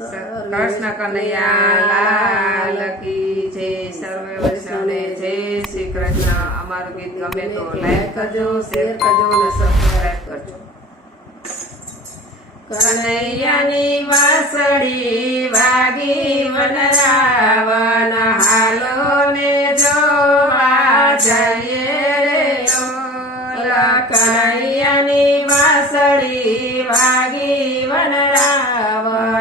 કૃષ્ણ કનૈયા લાલ કી જય સર્વે વૈષ્ણવને જય શ્રી કૃષ્ણ અમારું ગીત ગમે તો લાઈક કરજો શેર કરજો અને સબસ્ક્રાઇબ કરજો કનૈયાની વાસળી વાગી વનરાવન હાલો ને જોવા જઈએ રે લોલ કનૈયાની વાસળી વાગી વનરાવન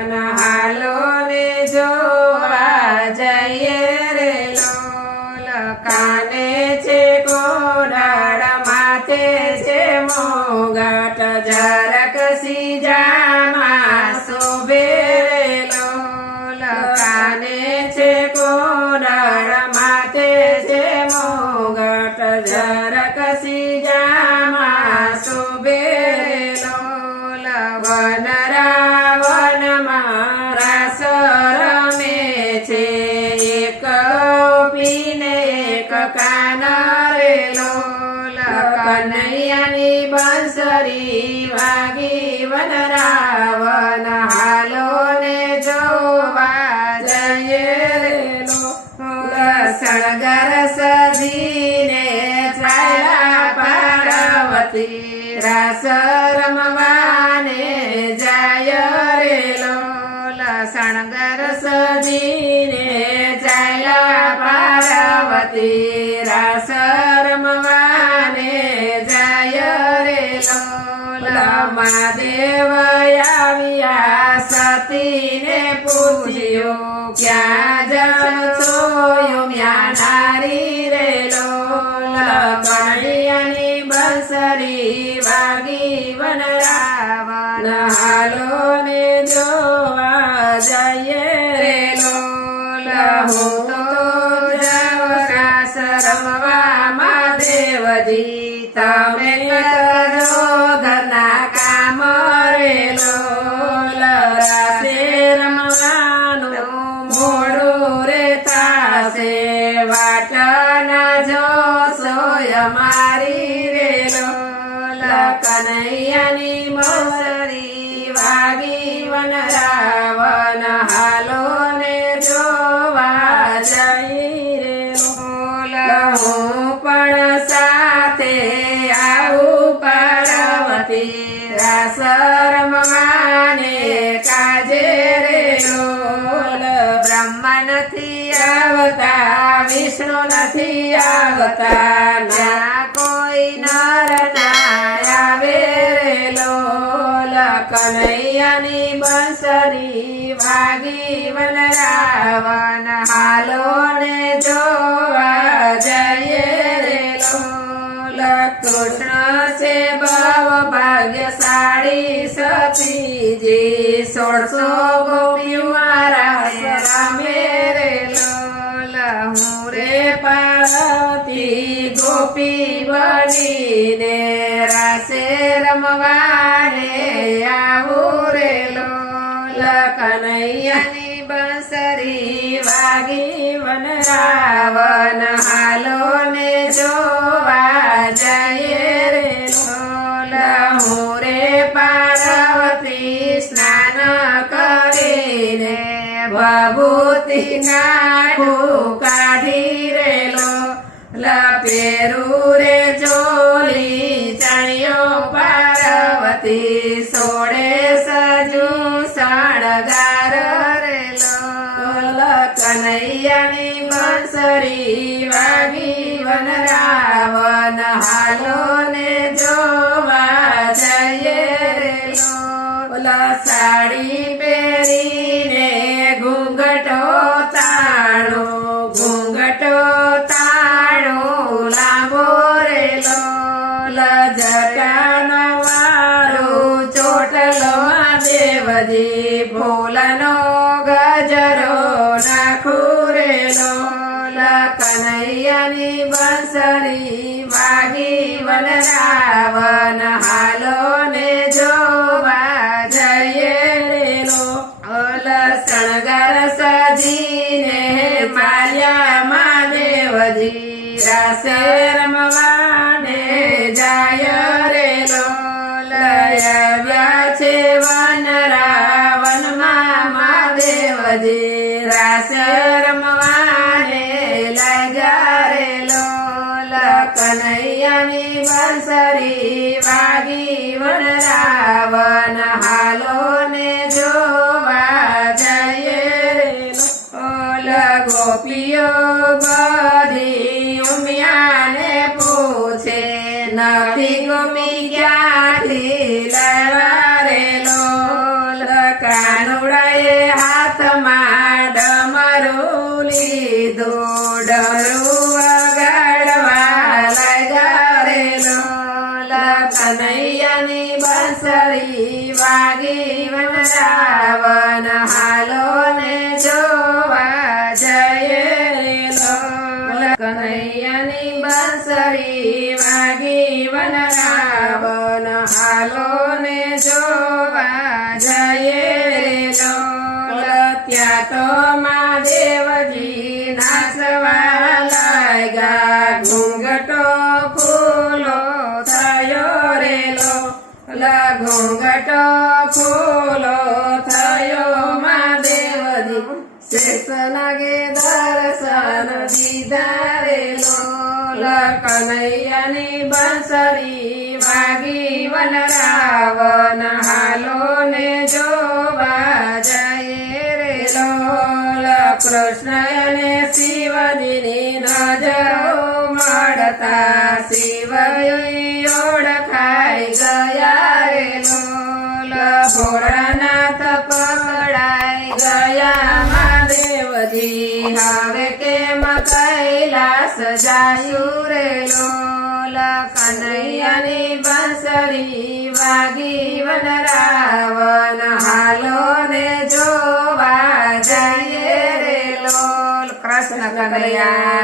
મોગાટ જરાક સીજામાં શોભે રે લોલ કાને છે કોરળ માથે છે મોગાટ જરાક સીજામાં શોભે રે લોલ વનરાવન મારા સરમે છે એક પીને એક કાન રે લોલ કનૈયાની બંસરી વાગી વનરાવન હાલો ને જોવા જઈએ સણગર સજીને ચાલ્યા પાર્વતી રાસ રમવાને જાય રે લોલ સણગર સજીને ચાલ્યા પાર્વતી રાસ મહાદેવ આવ્યા સતીને પૂછ્યું ક્યાં જશો મ્યા નારી રે લોલ કણિયાની બંસરી વાગી વનરાવન હાલો ને જોવા જઈએ રે લોલ હું તો જાવરાસ રમવા મહાદેવજી તમે કનૈયાની મોસરી વાગી વનરાવન હાલો ને જોવા જઈ રે લોલ હું પણ સાથે આવું પાર્વતી રાસ માને કાજે રે લોલ બ્રહ્મા નથી આવતા, વિષ્ણુ નથી આવતા ના બંસરી વાગી વનરાવન હાલો ને જોવા જઈએ રે લોલ. કૃષ્ણ છે બવ ભાગ્યશાળી સતીજી. સોળસો ગોપી મારા રામે રે લોલ. હું રે પાર્વતી ગોપી બનીને રાસે રમવાને ભભૂતિ નાઠું કાઢી રેલો લોલ પેરું રે ચોલી, ચણિયો પાર્વતી સોડે સજુ શણગાર રેલો. કનૈયાની બંસરી સાડી પહેરીને ઘૂંઘટો તાળો ઘૂંઘટો તાળો લાંબો રેલો લોલ જટાનો વાળો ચોટલો દેવજી ભોલાનો ગજરો નાખું રે લોલ કનૈયાની બંસરી વાગી વનરાવન હાલો મહાદેવજી રાસે રમવાને જાય રે લોલ આવ્યા છે વનરાવનમાં દેવજી રાસ રમવાને લઈ જા રે લો કનૈયાની બંસરી વાગી વન રાવણ હાલો ને નથી ગમી ક્યાંથી લાવ્યા રે લોલ કાનુડાએ હાથમાં ડમરું લીધું ત્યાં તો મહાદેવજી નાચવા લાગ્યા ઘૂંઘટો ખુલ્લો થયો રેલો ઘૂંઘટો ખુલ્લો થયો મહાદેવજી શેષ લાગે દર્શન દીધા રે લોલ કનૈયાની બંસરી વાગી વન રાવણ હાલો હવે કેમ કૈલાસ જાયું રે લોલ કનૈયાની બંસરી વાગી વન રાવણ હાલો ને જોવા જઈએ રે લોલ. કૃષ્ણ કનૈયા